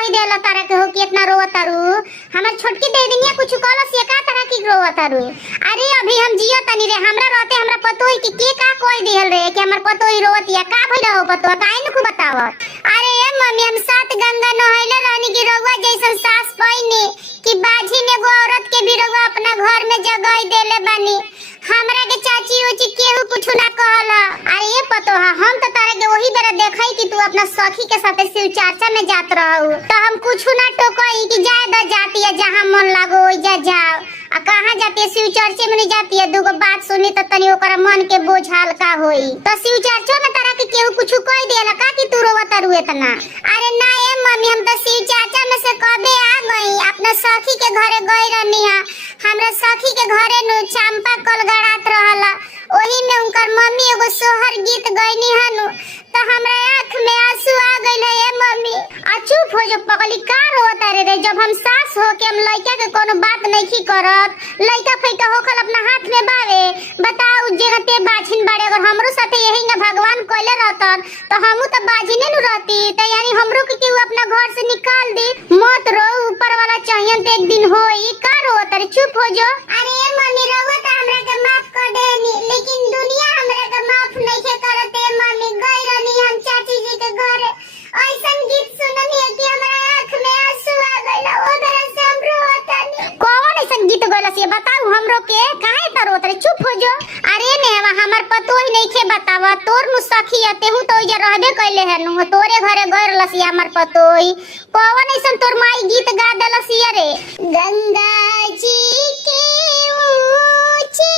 कह देला तारा के हो कि इतना रोवत तारू। हमर छोटकी दे दिनिया कुछ कहलस ये का तरह की रोवत तारू। अरे अभी हम जियो तनी रे, हमरा रहते हमरा पतो है कि के का कह दिहल रे कि हमर पतो ही रोवत या का भइल हो पतो काहे न को बतावत। अरे ए मम्मी हम सात गंगा नहैले रहनी कि रउआ जैसन सास पइनी कि बाजी ने एगो औरत के भी रउआ अपना घर में जगह देले बानी। हमरा के चाची उची केहू कुछ ना कहला। अरे ये पतो है हम तो तारे के वही बेरा देखई कि तू अपना सखी के साथे शिव चर्चा में जात रहू तो हम कुछ ना टोकई कि जाए द जाती है जहां मन लागो ओइ जा जाओ। आ कहां जाती है शिव चर्चा में नहीं जाती है, दुगो बात सुनी तो तनी ओकरा मन के बोझ हल्का होई। तो शिव चर्चा में तारा के केहू कुछ कह देला का कि तू रोवत रहू इतना। अरे ना ए मम्मी हम तो शिव चर्चा में से कबे आ गई, अपना सखी के घरे गई रहनी है। हमरा सखी के घरे नु चंपा कल गड़ात रहला, ओही में उनकर मम्मी एगो सोहर गीत गईनी हनु तो हमरा आंख में आंसू आ गइल है मम्मी। आ चुप हो जो पगली का रोत रे। जब हम सास हो के हम लइका के कोनो बात नहीं करत, लइका फइका होखल अपना हाथ में बावे। बताओ जेगते बाझिन बाड़े, अगर हमरो साथे यही ना भगवान कोइले रहतन तो हमहू तो बाझिने नु रहती। त यानी हमरो के केहू अपना घर से निकाल दे। मत रो, ऊपर वाला चाहिए तो एक दिन होई। का रोत रे, चुप हो जो। अरे मम्मी रोवा त हमरा के माफ कर देनी, लेकिन दुनिया हमरा के माफ नहीं करते मम्मी। गई रहनी हम चाची जी के घरे, ऐसन गीत सुननी है कि हमरा आंख में आंसू आ गइल। ओ तरह से हम रोतानी। कौन ऐसन गीत गइल से बताऊ हमरो के, काहे त रोत रे, चुप हो जो। अरे नेवा हमर पतो ही नहीं के बतावा, तोर नु सखी अतेहू तो इजा रहबे कइले है नु, तोरे घरे गइल लसी हमर पतो ही। कौन ऐसन तोर माई गीत गा देलसी रे। गंगा जी के ऊंचे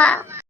बतावा।